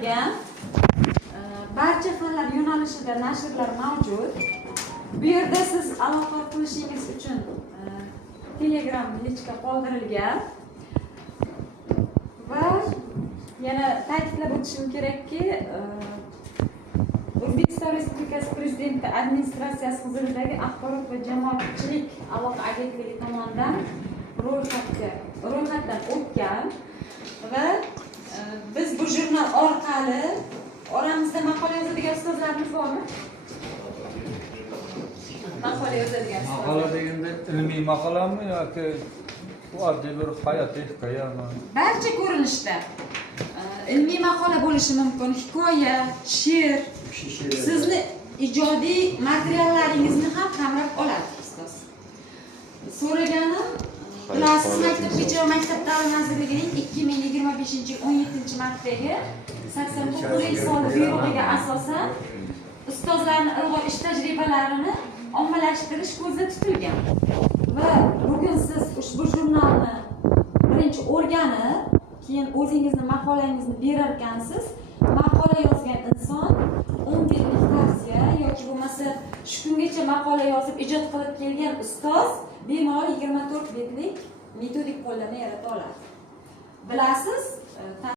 qoldirilgan. Barcha fanlar yo'nalishida nashrlar mavjud. Bu yerda siz aloqa qilishingiz uchun Telegram lichka qoldirilgan. Va yana ta'kidlab o'tishim kerakki, O'zbekiston Respublikasi Prezidenti administratsiyasi huzuridagi axborot va jamoatchilik aloqa agentligi tomonidan ro'yxatdan o'tgan va biz bu jurnal orqali oramizda maqola yozadigan ustozlarimiz bormi? Maqola yozadigan ustozlar. Maqola deganda ilmiy maqolami yoki oddiy bir hayotiy hikoyami? Barcha ko'rinishda ilmiy maqola bo'lishi mumkin, hikoya, she'r, sizni ijodiy materiallaringizni ham qamrab oladi ustoz. So'raganim, bilasiz, Maktabgacha va Maktab ta'lim vazirligining 2025-17 martdagi 89-son buyrug'iga asosan ustozlarning ilg'or ish tajribalarini ommalashtirish ko'zda tutilgan. Va bugun siz ushbu jurnalni birinchi o'rganib, keyin o'zingizni maqolangizni berar ekansiz. Maqola yozgan inson 10 betlik tavsiya yoki bo'lmasa shu kungacha maqola yozib ijod qilib kelgan ustoz bemalol 24 betlik metodik qo'llanma yarata oladi. Bilasiz,